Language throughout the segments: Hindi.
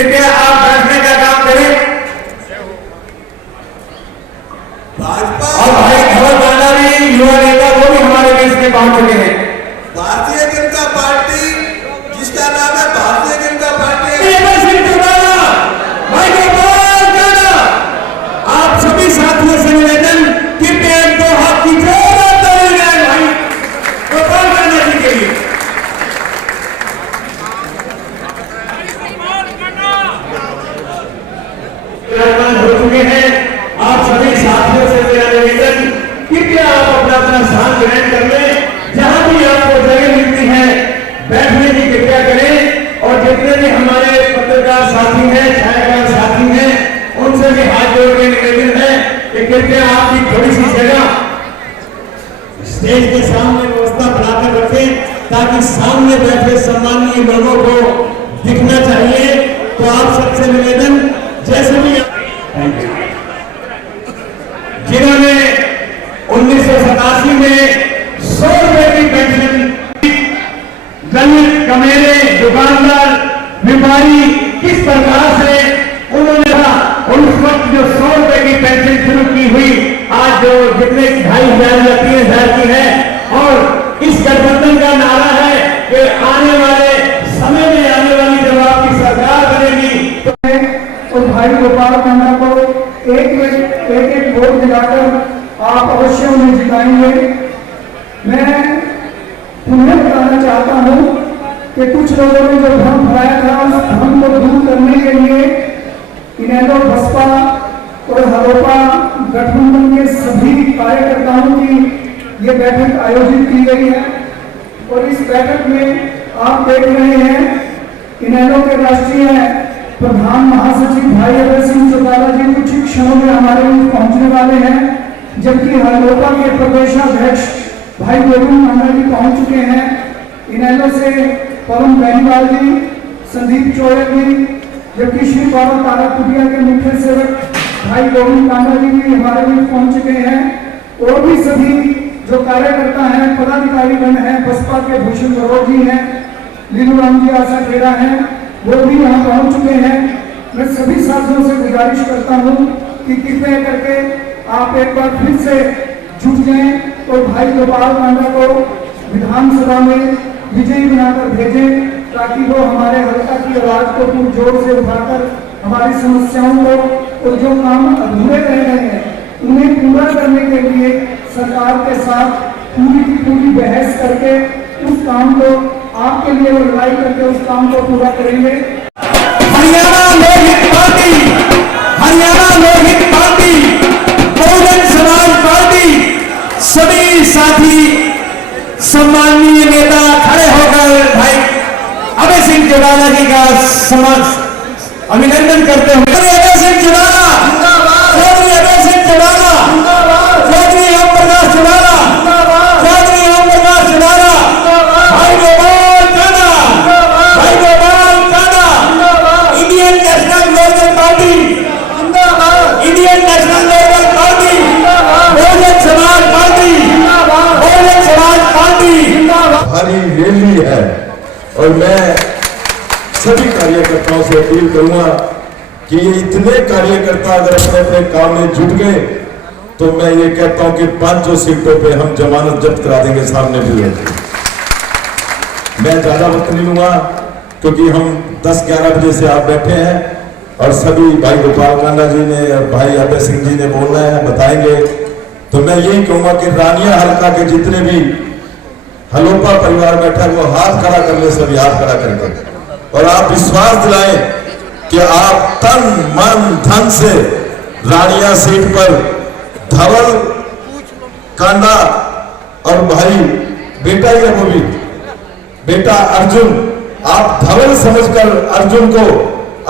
कृपया आप बैठने का काम करें। भाजपा और भाई धवल कांडा भी युवा नेता, वो भी हमारे बीच में पहुंच चुके हैं। भारतीय जनता पार्टी, जिसका नाम है भारतीय जनता पार्टी, आप सभी साथियों से निवेदन, कृपया दो हाथ की जोरदार ताली बजाएं भाई गोपाल कांडा जी के लिए। हो चुके हैं। आप सभी साथियों से मेरा निवेदन, कृपया आप अपना अपना स्थान ग्रहण कर लें। जहां भी आपको जगह मिलती है बैठने की कृपया करें। और जितने भी हमारे पत्रकार साथी हैं, छायाकार साथी हैं, उनसे भी हाथ जोड़ के निवेदन है कि कृपया आप भी थोड़ी सी जगह स्टेज के सामने व्यवस्था बनाकर रखें, ताकि सामने बैठे सम्मानीय लोगों को दिखना चाहिए। तो आप सबसे निवेदन, जैसे भी जिन्होंने 1987 में 100 रुपए की पेंशन, दलित, कमेरे, दुकानदार, व्यापारी, किस प्रकार से उन्होंने उस वक्त जो 100 रुपए की पेंशन शुरू की हुई, आज जो जितने 2,500 या 3,000 की है। और इस गठबंधन का नारा है कि आने वाले समय में, आने वाली जब आपकी सरकार बनेगी तो भाई गोपाल कांडा को एक वोट दिलाकर आप अवश्य उन्हें जिताएंगे। मैं उन्हें बताना चाहता हूं कि कुछ लोगों ने जो भ्रम फैलाया था, उस भ्रम को दूर करने के लिए इनेलो, बसपा और हलोपा गठबंधन के सभी कार्यकर्ताओं की ये बैठक आयोजित की गई है। और इस बैठक में आप देख रहे हैं इनेलो के राष्ट्रीय प्रधान महासचिव भाई अभय सिंह चौटाला जी कुछ ही क्षणों में हमारे बीच पहुंचने वाले हैं, जबकि हलोपा के प्रदेशाध्यक्ष भाई गोविंद कांडा जी पहुंच चुके हैं। इनेलो से पवन बेनीवाल जी, संदीप चौड़े जी, जबकि श्री बाबा तारा कुटिया के मुख्य सेवक भाई गोविंद कांडा जी भी हमारे बीच पहुंच चुके हैं। और भी सभी जो कार्यकर्ता हैं, पदाधिकारीगण हैं, बसपा के भूषण गौरव जी हैं, लीलू राम जी आशा खेड़ा हैं, वो भी यहाँ पहुंच चुके हैं। मैं सभी साथियों से गुजारिश करता हूँ कि कृपया करके आप एक बार फिर से जुट जाएं और भाई गोपाल कांडा को विधानसभा में विजयी बनाकर भेजें, ताकि वो हमारे हल्का की आवाज को पूरे जोर से उठाकर हमारी समस्याओं को और जो काम अधूरे रह गए हैं उन्हें पूरा करने के लिए सरकार के साथ पूरी की पूरी बहस करके उस काम को आपके लिए लड़ाई करके उस काम को पूरा करेंगे। Haryana Lokhit party, Haryana Lokhit party, Bahujan Samaj party, सभी साथी सम्माननीय नेता खड़े होकर भाई अभय सिंह चौटाला जी का अभिनंदन करते हुए, अभय सिंह चौटाला चौधरी, अभय सिंह चौटाला चौधरी, ओम प्रकाश चौटाला चौधरी, ओम प्रकाश चौटाला, भाई गोपाल कांडा, भाई Gopal Kanda, Indian National Lokdal party, Indian National Lokdal party, Bahujan Samaj party, Bahujan Samaj party. भारी रैली है और मैं सभी कार्यकर्ताओं से अपील करूंगा कि ये इतने कार्यकर्ता अगर अपने अपने काम में जुट गए तो मैं ये कहता हूं कि 500 सीटों पे हम जमानत जब्त करा देंगे सामने भी। मैं ज्यादा वक्त नहीं लूंगा क्योंकि हम 10-11 बजे से आप बैठे हैं और सभी भाई गोपाल कांडा जी ने और भाई अभय सिंह जी ने बोलना है, बताएंगे। तो मैं यही कहूंगा कि रानिया हल्का के जितने भी हलोपा परिवार बैठा है वो हाथ खड़ा कर ले, सभी हाथ खड़ा करके, और आप विश्वास दिलाएं कि आप तन मन धन से रानिया सीट पर धवल कांडा और भाई बेटा ही है, वो भी बेटा अर्जुन, आप धवल समझकर अर्जुन को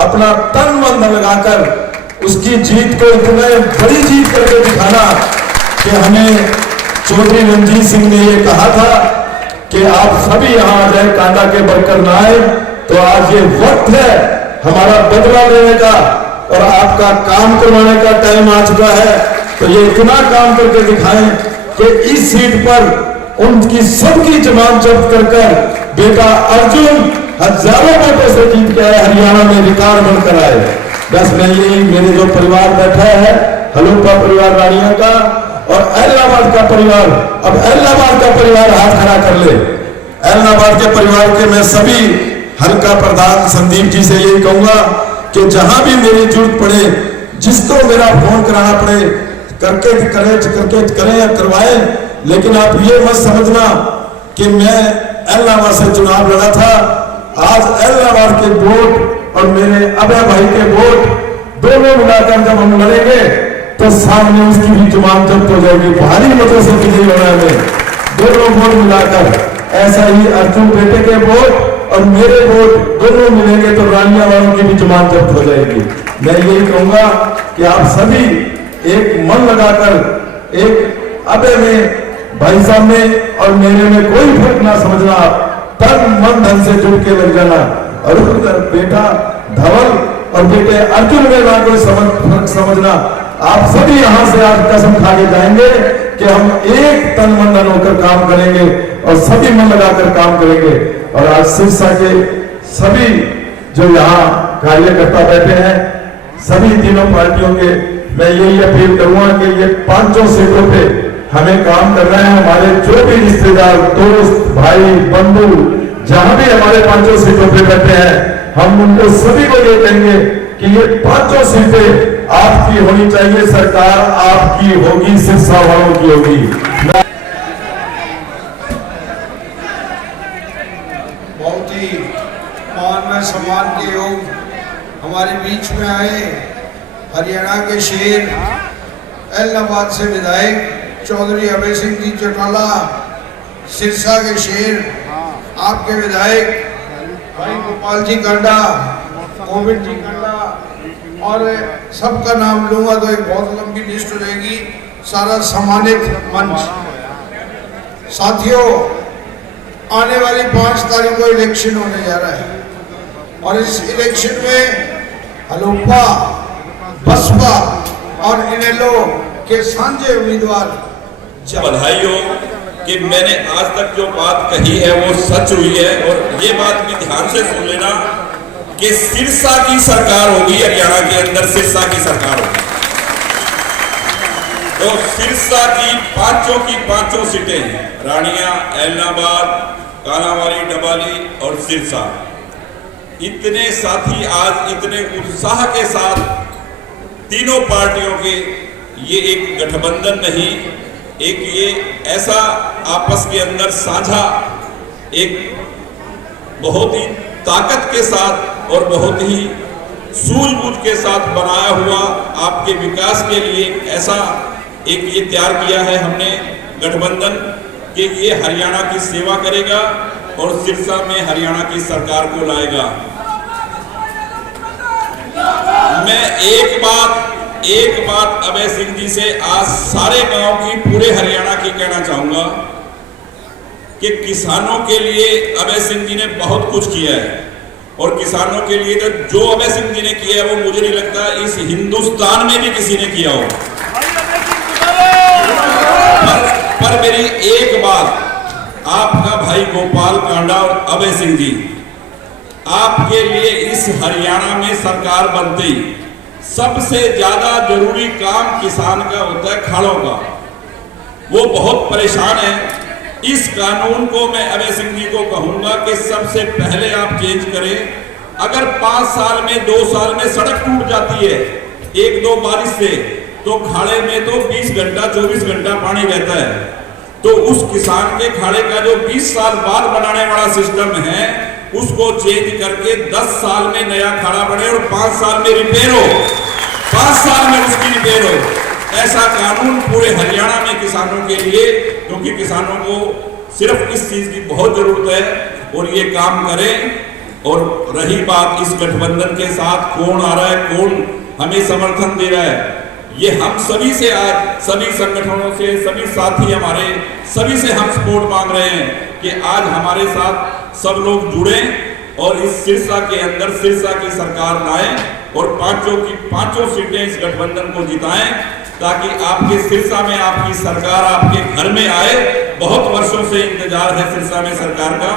अपना तन मन लगाकर उसकी जीत को इतने बड़ी जीत करके दिखाना कि हमें चौधरी रंजीत सिंह ने ये कहा था कि आप सभी यहां आ जाए, कांडा के वर्कर ना आए। तो आज ये वक्त है हमारा बदला लेने का और आपका काम करवाने का टाइम आ चुका है। तो ये इतना काम करके दिखाएं कि इस सीट पर उनकी सबकी जमानत जब्त कर बेटा अर्जुन हजारों वोटों से जीत के आए, हरियाणा में रिकॉर्ड बनकर आए। बस मैं यही, मेरे जो परिवार बैठा है, हलूपा परिवार रानिया का और इलाहाबाद का परिवार, अब इलाहाबाद का परिवार हाथ खड़ा कर ले। इलाहाबाद के परिवार के मैं सभी हल्का प्रधान संदीप जी से यही कहूंगा कि जहां भी मेरी जरूरत पड़े, जिसको मेरा फोन कराना पड़े करके करें या करवाएं, लेकिन आप ये मत समझना कि मैं इलाहाबाद से चुनाव लड़ा था। आज इलाहाबाद के वोट और मेरे अभय भाई के वोट दोनों मिलाकर जब हम लड़ेंगे तो सामने उसकी भी जुबान जब्त हो जाएगी, भारी मतों से विजयी होना है। दोनों वोट मिलाकर, ऐसा ही अर्जुन बेटे के वोट और मेरे वोट दोनों मिलेंगे तो रानिया वालों की भी जुबान जब्त हो जाएगी। मैं यही कहूंगा कि आप सभी एक मन लगाकर, एक अबे में, भाई साहब में और मेरे में कोई फर्क ना समझना, तन मन धन से जुड़ के लग जाना। और बेटा धवल और बेटे अर्जुन में ना कोई फर्क समझना। आप सभी यहां से आज कसम खा के जाएंगे कि हम एक तन मन धन होकर काम करेंगे और सभी मन लगाकर काम करेंगे। और आज सिरसा के सभी जो यहाँ कार्यकर्ता बैठे हैं, सभी तीनों पार्टियों के, मैं यही अपील करूंगा कि ये 5 सीटों पे हमें काम करना है। हमारे जो भी रिश्तेदार, दोस्त, भाई, बंधु जहां भी हमारे 5 सीटों पे बैठे हैं, हम उनको सभी को ये कहेंगे कि ये 5 सीटें आपकी होनी चाहिए, सरकार आपकी होगी, सिरसा वालों की होगी। बहुत ही मान में सम्मान के योग हमारे बीच में आए हरियाणा के शेर, इलाहाबाद से विधायक चौधरी अभय सिंह जी चौटाला, सिरसा के शेर आपके विधायक भाई गोपाल जी कांडा, गोविंद जी कांडा, और सबका नाम लूंगा तो एक बहुत लंबी लिस्ट हो जाएगी। सारा सम्मानित मंच। साथियों, आने वाली 5 तारीख को इलेक्शन होने जा रहा है और इस इलेक्शन में हलूपा, बसपा और इनेलो के साझे उम्मीदवार। बधाई हो कि मैंने आज तक जो बात कही है वो सच हुई है। और ये बात भी ध्यान से सुन लेना कि सिरसा की सरकार होगी, हरियाणा के अंदर सिरसा की सरकार होगी। तो सिरसा की 5 सीटें, रानिया, इलाहाबाद, कालांवाली, डबाली और सिरसा, इतने साथी आज इतने उत्साह के साथ तीनों पार्टियों के, ये एक गठबंधन नहीं, एक ये ऐसा आपस के अंदर साझा, एक बहुत ही ताकत के साथ और बहुत ही सूझबूझ के साथ बनाया हुआ आपके विकास के लिए ऐसा एक ये तैयार किया है हमने गठबंधन कि ये हरियाणा की सेवा करेगा और सिरसा में हरियाणा की सरकार को लाएगा। मैं एक बात अभय सिंह जी से आज सारे गांव की, पूरे हरियाणा की कहना चाहूंगा कि किसानों के लिए अभय सिंह जी ने बहुत कुछ किया है और किसानों के लिए तो जो अभय सिंह जी ने किया है वो मुझे नहीं लगता इस हिंदुस्तान में भी किसी ने किया हो। पर मेरी एक बात, आपका भाई गोपाल कांडा और अभय सिंह जी, आपके लिए इस हरियाणा में सरकार बनती सबसे ज्यादा जरूरी काम किसान का होता है, खाड़ों का। वो बहुत परेशान है। इस कानून को मैं अभय सिंह जी को कहूंगा कि सबसे पहले आप चेंज करें। अगर 5 साल में, 2 साल में सड़क टूट जाती है 1-2 बारिश से, तो खाड़े में तो 20 घंटा 24 घंटा पानी रहता है। तो उस किसान के खाड़े का जो 20 साल बाद बनाने वाला सिस्टम है, उसको चेंज करके 10 साल में नया खाड़ा बने और 5 साल में रिपेयर हो, 5 साल में उसकी रिपेयर हो। ऐसा कानून पूरे हरियाणा में किसानों के लिए, क्योंकि किसानों को सिर्फ इस चीज की बहुत जरूरत है और ये काम करें। और रही बात इस गठबंधन के साथ कौन आ रहा है, कौन हमें समर्थन दे रहा है, ये हम सभी से, आज सभी संगठनों से, सभी साथी हमारे, सभी से हम सपोर्ट मांग रहे हैं कि आज हमारे साथ सब लोग जुड़े और इस सिरसा के अंदर सिरसा की सरकार लाएं और 5 सीटें इस गठबंधन को जिताएं, ताकि आपके सिरसा में आपकी सरकार आपके घर में आए। बहुत वर्षों से इंतजार है सिरसा में सरकार का।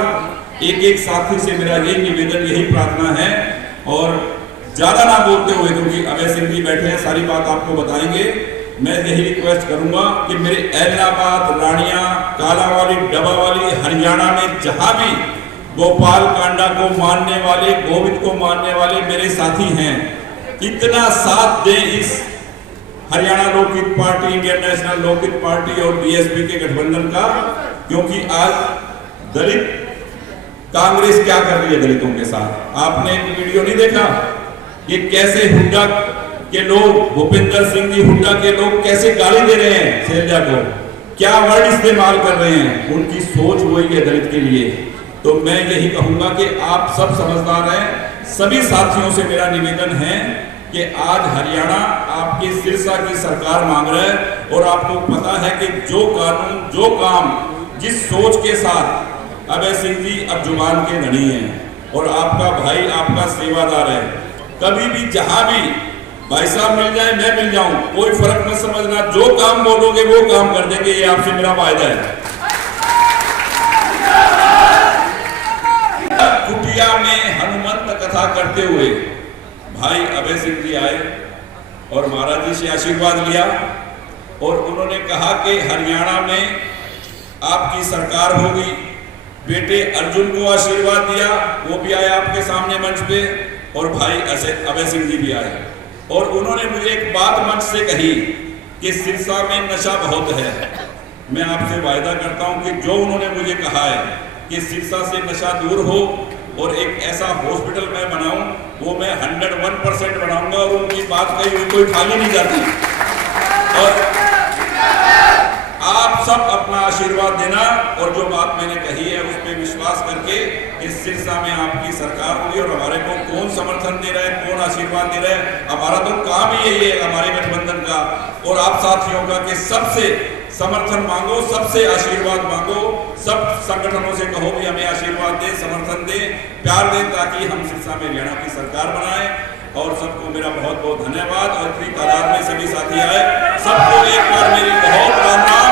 एक एक साथी से मेरा यही निवेदन, यही प्रार्थना है। और ज्यादा ना बोलते हुए, क्योंकि अभय सिंह जी बैठे हैं, सारी बात आपको बताएंगे, मैं यही रिक्वेस्ट करूंगा कि मेरे एलनाबाद, रानिया, कालावाली, डबावाली, हरियाणा में जहां भी गोपाल कांडा को मानने वाले, गोविंद को मानने वाले मेरे साथी हैं, इतना साथ दें इस Haryana Lokhit party, Indian national लोकहित पार्टी और बीएसपी के गठबंधन का। क्योंकि आज दलित कांग्रेस क्या कर रही है दलितों के साथ, आपने एक वीडियो नहीं देखा कि कैसे हुड्डा के लोग, भूपेंद्र सिंह जी हुड्डा के लोग कैसे गाली दे रहे हैं शैलजा को, क्या वर्ड इस्तेमाल कर रहे हैं, उनकी सोच वही है दलित के लिए। तो मैं यही कहूंगा कि आप सब समझदार हैं, सभी साथियों से मेरा निवेदन है कि आज हरियाणा आपके सिरसा की सरकार मांग रहा है, और आपको पता है कि जो कानून, जो काम, जिस सोच के साथ अभय सिंह जी अब जुबान के धनी हैं और आपका भाई, आपका सेवादार है, कभी भी जहां भी भाई साहब मिल जाए, मैं मिल जाऊं, कोई फर्क मत समझना, जो काम बोलोगे वो काम कर देंगे, ये आपसे मेरा वायदा है। कुटिया में हनुमंत कथा करते हुए भाई अभय सिंह जी आए और महाराज जी से आशीर्वाद लिया, और उन्होंने कहा कि हरियाणा में आपकी सरकार होगी। बेटे अर्जुन को आशीर्वाद दिया, वो भी आए आपके सामने मंच पे, और भाई अभय सिंह जी भी आए, और उन्होंने मुझे एक बात मंच से कही कि सिरसा में नशा बहुत है। मैं आपसे वायदा करता हूं कि जो उन्होंने मुझे कहा है कि सिरसा से नशा दूर हो और एक ऐसा हॉस्पिटल मैं बनाऊं, वो मैं 101% बनाऊंगा, और उनकी बात कही हुई कोई खाली नहीं जाती। और आप सब अपना आशीर्वाद देना, और जो बात मैंने कही है उस पर विश्वास करके इस सिरसा में आपकी सरकार होगी। और हमारे को कौन समर्थन दे रहा है, कौन आशीर्वाद दे रहा है, हमारा तो काम ही यही है, हमारे गठबंधन का और आप साथियों का, कि सबसे समर्थन मांगो, सबसे आशीर्वाद मांगो, सब संगठनों से कहो भी हमें आशीर्वाद दें, समर्थन दें, प्यार दें, ताकि हम सिरसा में हरियाणा की सरकार बनाएं। और सबको मेरा बहुत बहुत धन्यवाद, और इतनी तादाद में सभी साथी आए, सबको एक बार मेरी बहुत राम राम।